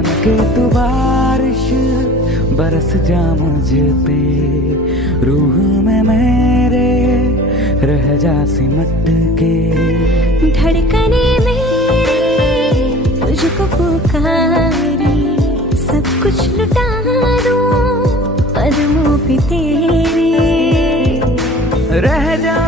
बनके तू बारिश बरस जा मुझ पे, रूह में मेरे रह जा सिमट के। धड़कने मेरी तुझको पुकारी, सब कुछ लुटा दूं कदमों पे तेरे। रह जा